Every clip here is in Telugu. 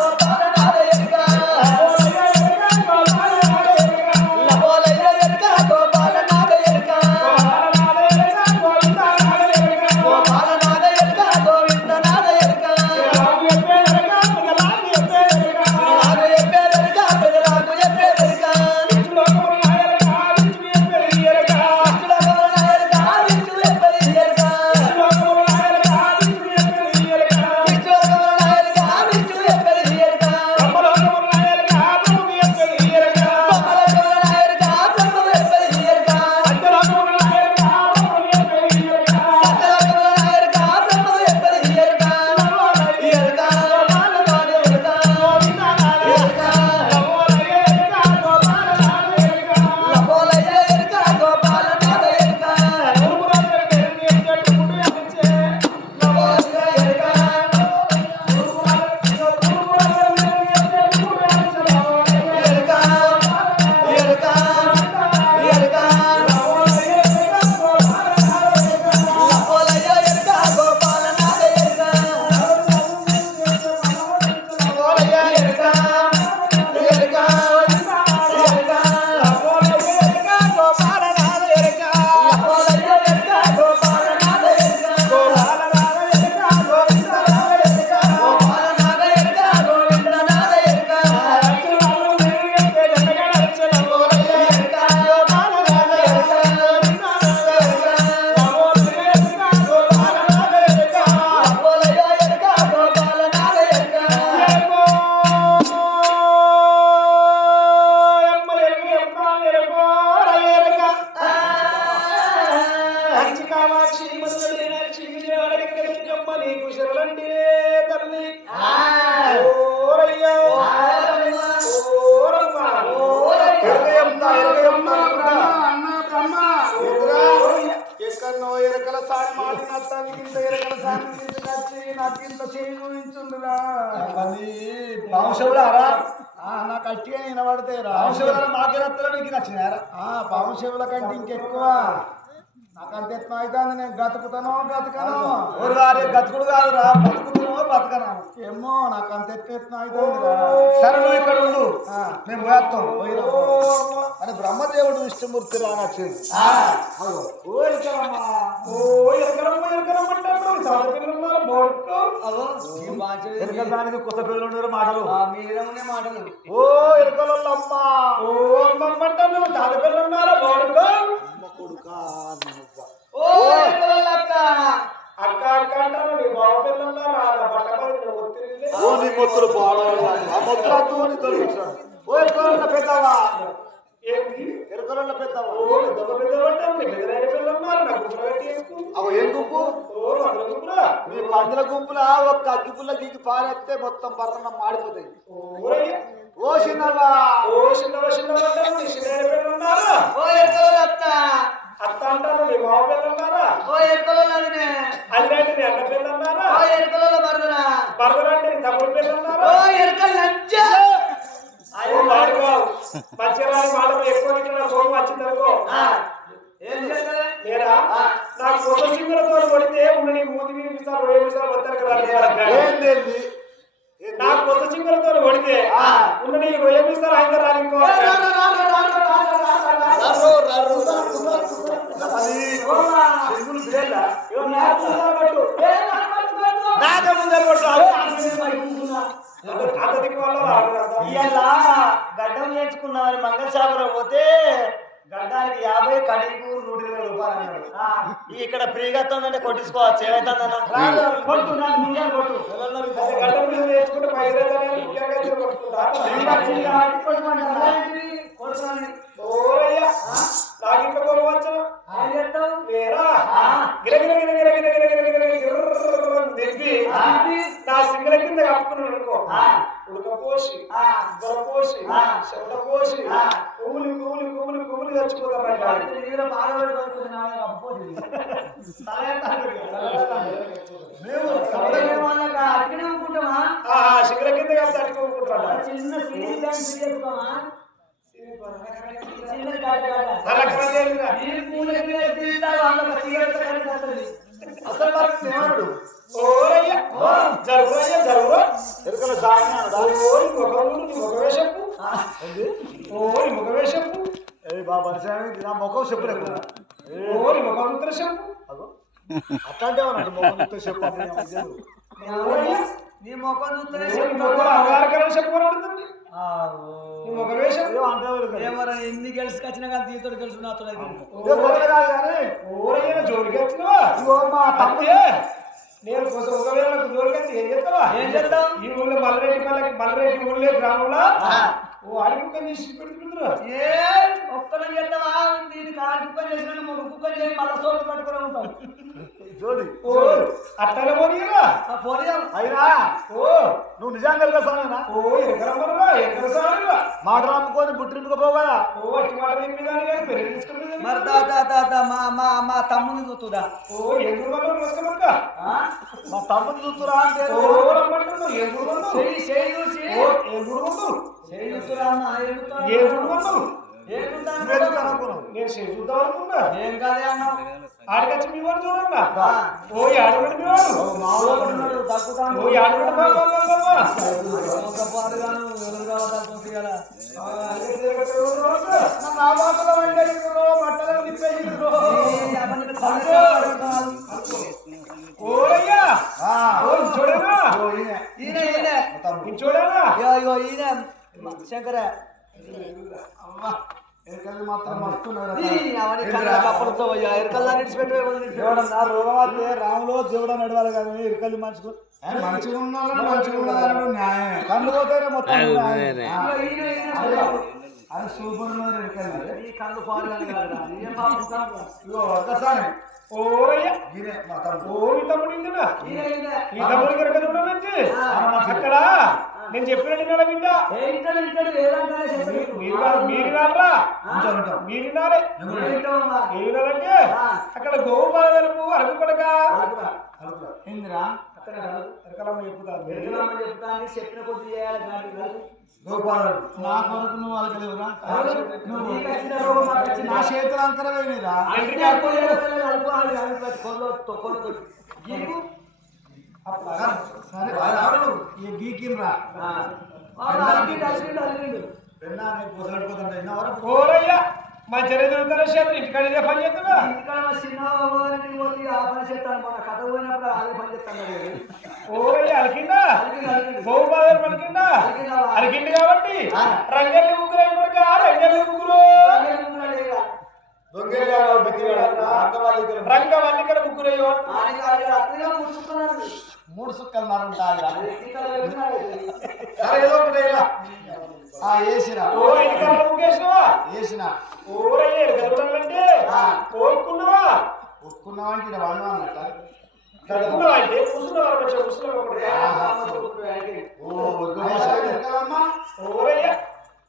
కామాక్షి ఎరకల సాని మాట్లాడటానికి ఇంత ఎరకల సాని తీసుకొచ్చి నాకు ఇంత చేయి చూపించుందిరా పాంశవులారా నాకు అట్టిగా వినబడితే రా పాంశవులారా మాకే నచ్చినారా చెవుల కంటే ఇంకెక్కువ. నాకంత ఎత్తం అవుతుంది నేను గతుకుతానో గతకను గతుకుడు కాదురా. బతుకుతున్నావో బతకనా? ఏమో నాకు అంత ఎత్తు సరే నువ్వు ఇక్కడ ఉండు. మేము పోయేస్తాం అని బ్రహ్మదేవుడు విష్ణుమూర్తి ఓ ఓ పిల్లలు ఉన్నారు ఎరకడానికి కొత్త పిల్లలు ఉండరు మాటలు. ఓ ఎరకలమ్మ ఓ అమ్మమ్మ పిల్లలు ఉన్నారు బోడుకో అక్క అక్క నీ బావ ఒత్తిడి ఓ నీ మొత్తులు పాడవాలి ఆ తొలగించాడు ఓ పెద్దవా? ఏంటి? పెద్దవా? ఓ నీ పెద్దలైన పిల్లలు ఉన్నారు. వేసుకో. అవ ఏం గుంపు? ఓ అందులో గుర్తురా మీ పందుల గుంపుల? ఒక్క అగ్గి పుల్ల దిగి పారేస్తే మొత్తం పర్రన మాడిపోతాయి. ఓ చిన్నవా? ఓ చిన్నవ చిన్నవ అంటారు నీ చిన్న పిల్లలు ఉన్నారా? అత్త అంటారు నీ బావ పిల్లలు ఉన్నారా అల్లాంటి నీ అన్న పిల్లలు ఉన్నారా బరదలాంటి నీ తమ్ముడు పిల్లలు ఉన్నారా ఓ మాడుగావు మంచిరాని మాటలు నాకే ముందర గడ్డం నేర్చుకున్నామని మంగళశాపురం పోతే గడ్డానికి యాభై కడిగు నూట ఇరవై రూపాయలు అన్నాడు. ఇక్కడ ఫ్రీగా వస్తుందంటే కొట్టించుకోవచ్చు. ఏమైతుందన్న? కొట్టు ముందే కొట్టు. గడ్డం నేర్చుకుంటే పైసలు ముఖ్యంగా ఫ్రీగా వచ్చింది కాబట్టి కొట్టమంటారా? ఓరయ్యా నాకు ఇంకా కోపం వచ్చను ఏం చేస్తావు? నేరా గిరగిర గిరగిర గిరగిర గిరగిర గిర్రర్ర నింపి నా సింగల కింద కప్పుకున్నాడు అనుకో ఆ. ఉడకపోసి ఆ. దొరపోసి ఆ. చెమట పోసి ఆ. కుమ్ములి కుమ్ములి వాడికి నీలో బాధపడి. మేము వాళ్ళకి అనుకుంటామా? కింద కాబట్టి చిన్న సీడీ బ్యాంక్ చిన్న పూల మీద సిగరెట్ కలిసి వస్తుంది అసలు మనకు ఓరి ముఖవేషపు ఏ బాబా సామి నా ముఖం చెప్పలేదు ఓరి ముఖముద్ర చెప్పు. అట్లాంటి ముఖం చెప్పాలి ఓరయ్య నీ ముఖం ముఖం చెప్పబడుతుంది ఎన్ని గెలుచుకొచ్చినా కానీ దీంతో గెలుచు నాతో ఇదో జోలికి వచ్చినవా? తమ్ముడు. నేను కోసం ఒకవేళ జోలికి ఏం చేస్తావా? ఏం చేద్దాం? ఈ ఊళ్ళో మల్లరెడ్డి పల్లెకి మల్లరెడ్డి ఊళ్ళో గ్రామంలో ఓ అడిగి కుక్క పెడుతున్నారు ఏ ఒక్కరం చేద్దామా దీనికి ఆరు కుక్క చేసి మళ్ళా సోపు పట్టుకుని ఉంటాం. జోడి ఓ అట్టనే పోనీరా ఆ పోనీయం. అయినా ఓ. నువ్వు నిజంగా సామేనా ఓ ఎక్కడ ఎక్కడ సారిరా మాట రాముకొని బుట్టింపుకు పోగా ఓ అట్టి మాట చెప్పేదాన్ని కానీ పెళ్ళి తీసుకునేది మరి దా దా దా దా మా మా మా తమ్ముని చూస్తుందా ఓ ఎందుకు వల్ల మా తమ్ముడు చూస్తురా అంటే ఓ రమ్మంటున్నావు? చెయ్యి చెయ్యి చూసి. ఓ ఏ గురు వన్నావు? చెయ్యి చూస్తురా నేను చేసి చూద్దాం అనుకున్నా ఏం కాదే అన్నావు ఆడికొచ్చి మీ వాడు చూడన్నా. ఓ ఆడబడి మీ వాడు. ఓ ఆడబడి. నా బాటలో వండేసిండ్రు, బట్టలు చూడనా? చూడనా? శంకర. ఎరుకలు మాత్రం ఎరకల్లా నిడిచిపెట్టి రాములో దేవుడు నడవాలి కానీ ఇరుకలు మంచుకో మంచిగా ఉన్న వాళ్ళని మంచిగా ఉన్నదాడు న్యాయమే. కళ్ళు పోతేనే మొత్తం. అది సూపర్ ఉన్నది ఎరకలు. ఒక్కసారి. మా తమ్ముడు. తమ్ముడు ఉండమంచి అక్కడ నేను చెప్పినట్టు వినాలా బిడ్డ. మీరు కాదు మీరు వినాలరా ఉంటాం, ఉంటాం. మీరు వినాలే ఏ ఇంటావమ్మా? ఏ వినాలంటే ఆ. అక్కడ గోవు బాలవెలుపు అరకు కొడక. ఏందిరా కాదు. చెప్పిన కొద్ది చేయాలి కాదు కాదు. గోపాలుడు నా కొరకు నువ్వు అలకలేవురా వచ్చింది. నా చేతులు అంకరవేనిరా సరే ఈ ఓరయ్యా మా చరిత్ర చేతులు ఇంటికాడ ఇదే పని చేస్తున్నా ఇంటికాడ మా బాబుగారింటికి పోతే ఆ పని చేస్తాను. మొన్న కథ పోయినప్పుడు అదే పని చేస్తాను. ఓరయ్య అలికిందా? అలిగిండు. గోవు బాలవెలుపు అలికిందా కాబట్టి ఆ. రంగల్లి ముగ్గురు అయిన రంగల్లి ముగ్గురు. అదే ఉన్నాడు ఇక. దొంగేగాడు బిత్తిగాడు అంకవాలి రంగ వల్లికల ముగ్గురు. మూడు సుక్కలు పెట్టినాడు. సరే ఏదో ఒకటి వేసిన ఆ. కోరుకున్నావా ఒప్పుకున్నావంటే ఇక్కడ వాళ్ళు అన్నట్ట. కడుకున్నావా అంటే? కూర్చున్నవారు మంచిగా కూర్చున్నావా కొడుకా? ఓ ఎరకలమ్మా ఓరయ్య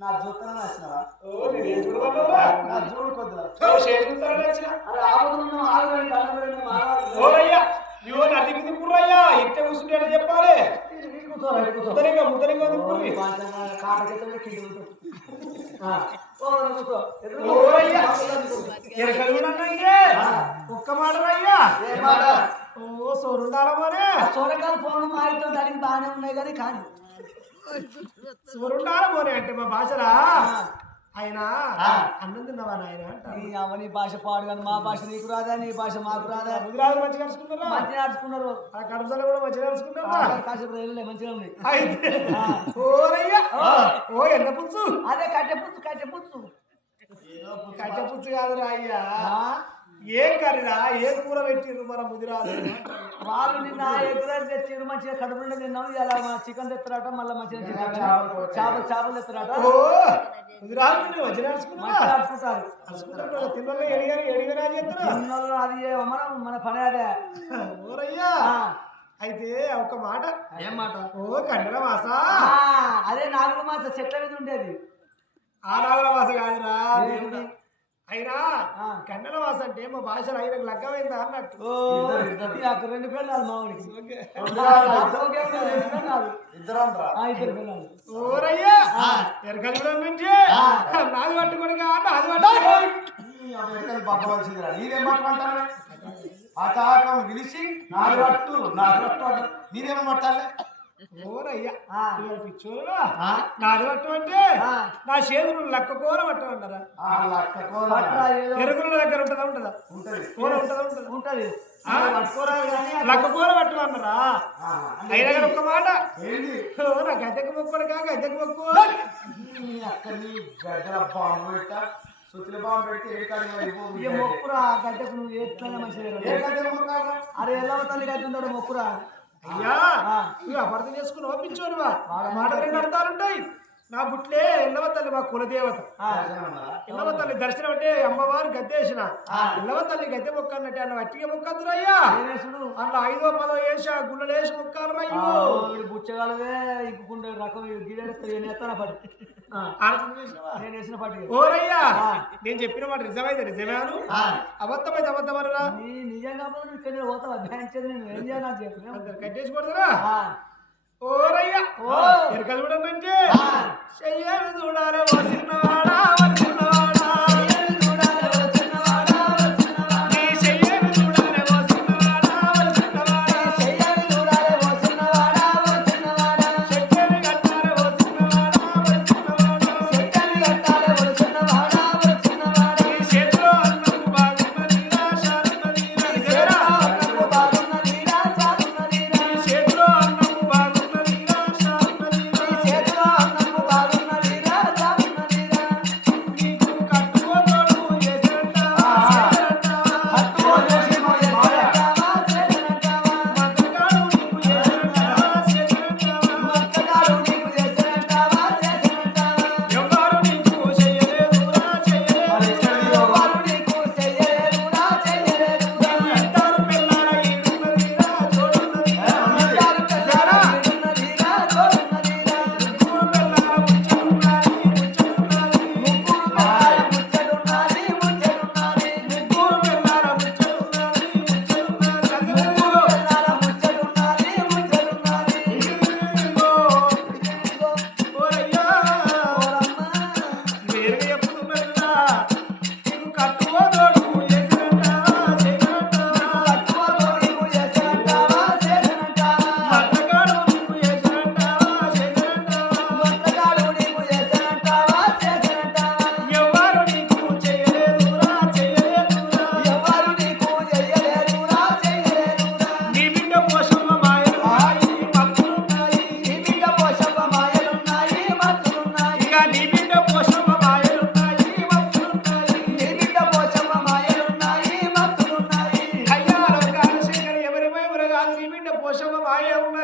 నా జుత్తన నచ్చినవా ఓ నేను ఏం చూడమన్నావురా? నా జోడు కొద్దిరా ఓ చేసుకుంటారని వచ్చిన అరే ఆవుతున్నాం ఆగురండి దండం పెట్టి మాట్లాడు ఓరయ్య ఇవో నదికి దిప్పుర్రయ్యా ఇట్టే కూర్చుంటే అని చెప్పాలి కూర్చోరా కూర్చో ముద్దలింగ ముద్దలింగ దిప్పుర్రి ఓరయ్య ఎరకలునన్నయ్యే ఒక్క మాట ఓ సోరుండాల మరే? సోరకాయలు ఫోన్ మారితో దానికి బాగానే ఉన్నాయి కానీ కానీ సోరుండాల మరే అంటే మా భాషలా? ఆయన అన్నం తిన్నావా నాయన నీ అవని భాష పాడు కానీ మా భాష నీకు రాదా నీ భాష మాకు రాదా? ముదిరాజు మంచిగా కలుసుకున్నారా మంచిగా నడుచుకున్నారు. ఆ కడపలో కూడా మంచిగా కలుసుకున్నారా కాసేపు రైలు మంచిగా ఉంది. ఓరయ్యా ఓ ఎంత పుచ్చు అదే కట్టె పుచ్చు కట్టె పుచ్చు కట్టె పుచ్చు కాదురా అయ్యా? ఏం కర్రీరా? ఏం కూర పెట్టిర్రు మన ముదిరాజు? వాళ్ళు నిన్న ఎగ్రైస్ తెచ్చారు మంచిగా కడుపు నిండా తిన్నాం. ఇలా మా చికెన్ తెస్తారట మళ్ళీ మంచిగా చికెన్ చేపలు చేపలు ముదిరాజు నడుచుకుంటారు. తిన్నోళ్ళు ఎడిగారు తిన్నోళ్ళు అది మనం మన పని అదే. ఓరయ్యా. ఆ. అయితే ఒక మాట. ఏం మాట? ఓ కండల వాస ఆ, అదే నాగుల మాస చెట్ల మీద ఉండేది. ఆ నాగుల వాస కాదురా. అయినా. కండల వాస అంటే మా భాషలో ఆయనకు లగ్గమైందా అన్నట్టు. రెండు పిల్లలు మామిడికి ఎరకలు నుంచి. నాది పట్టుకొని నాది పక్కవలసిందిరా నీదేం పట్టుకుంటాను ఆ తాకం పిలిచి నాలుగు పట్టు నాలుగు పట్టు పట్టాలి? ఓరయ్యా. ఆ. ఇవాళ పిచ్చోరుగా నాది పట్టం అంటే ఆ. నా చేతులు లక్క కూర పట్టమంటారా ఆ లక్క కోల. పట్రా ఏదో ఎరుగుల దగ్గర ఉంటుందా ఉంటుందా? ఉంటది. కూర ఉంటుందా ఉంటుందా? ఉంటది. ఆ? పట్టుకోరాదు కానీ ఆ లక్క కూర పట్టమన్నారా ఆ, అయినా కానీ ఒక్క మాట. ఏంది? ఓ, నా గద్దెకు మొక్కడు కాక గద్దెకు మొక్కు. బాంబు పెట్ట. బాంబు పెట్టి ఏ మొక్కురా గడ్డకు నువ్వు మంచిది ఏ మొక్కాలా? అరే ఎల్లవ తల్లి గడ్డుంటాడు మొక్కురా. అయ్యా. నువ్వు అపార్థం చేసుకుని ఓపించోనువా మాట రెండు అర్థాలుంటాయి? నా బుట్లే ఎల్లవ తల్లి మా కులదేవత. ఎల్లవ తల్లి దర్శనం అంటే అమ్మవారు గద్దెసిన. ఎల్లవ తల్లి గద్దె మొక్క అన్నట్టు అన్న వట్టిగా మొక్కద్దురు అయ్యా అందులో ఐదో పదో వేసి ఆ గుళ్ళలు వేసి మొక్కారు అయ్యో బుచ్చగాలవే ఇంకుండే రకం ఎత్తాన పట్టు? నేను వేసిన పట్టు ఓరయ్యా. నేను చెప్పిన మాట నిజమైతే నిజమేను. అబద్ధమైతే అబద్ధమనరా నిజంగా ఇక్కడ పోతావా? బ్యాంక్ నేను ఏం చేయాలి నాకు చెప్పు అందరు కట్టేసి కొడతారా? ఆ. ఓరయ్యా ఓ. ఎరక చూడండి ఆ. చెయ్యాలి చూడాలి ఓ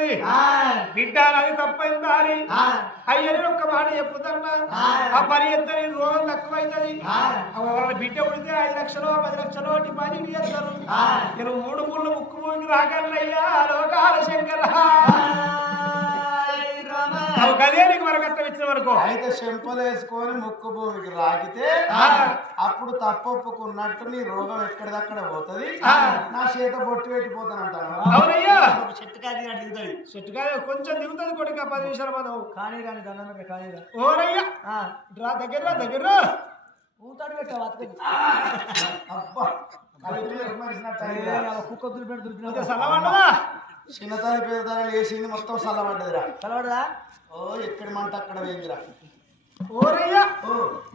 ఉన్నది బిడ్డ అది దారి అయ్యని ఒక్క మాట చెప్పుతున్నా. ఆ. పని ఎత్తని రోగం తక్కువైతుంది. వాళ్ళ బిడ్డ పుడితే ఐదు లక్షలు పది లక్షలు డిపాజిట్ చేస్తారు. నేను మూడు ముళ్ళు ముక్కు మూగి రాగలయ్యా లోకాల శంకర. కదే నీకు వరకట్నం ఇచ్చిన వరకు అయితే చెంపలు వేసుకొని ముక్కు భూమికి రాగితే ఆ. అప్పుడు తప్పొప్పుకున్నట్టు నీ రోగం ఎక్కడిదక్కడ పోతది. ఆ. నా చేత బొట్టు పెట్టిపోతానంటాను అవునయ్యా. ఒక చెట్టు కాదు దిగుతుంది. చెట్టుగా కొంచెం దిగుతుంది కొడుక పది నిమిషాల మనం కానీ కానీ దండం కానీ. ఓరయ్యా. ఆ, రా దగ్గర రా, దగ్గర ఊతాడు పెట్టావు అబ్బా. కుక్క దులిపెట్టి కొంచెం దులిపిన చిన్నతల్లి పెద్దతల్లి లేచింది మొత్తం చల్లబడ్డదిరా చదవడదా ఓ ఎక్కడి మంట అక్కడ వేయిందిరా ఓరయ్యా! ఓ.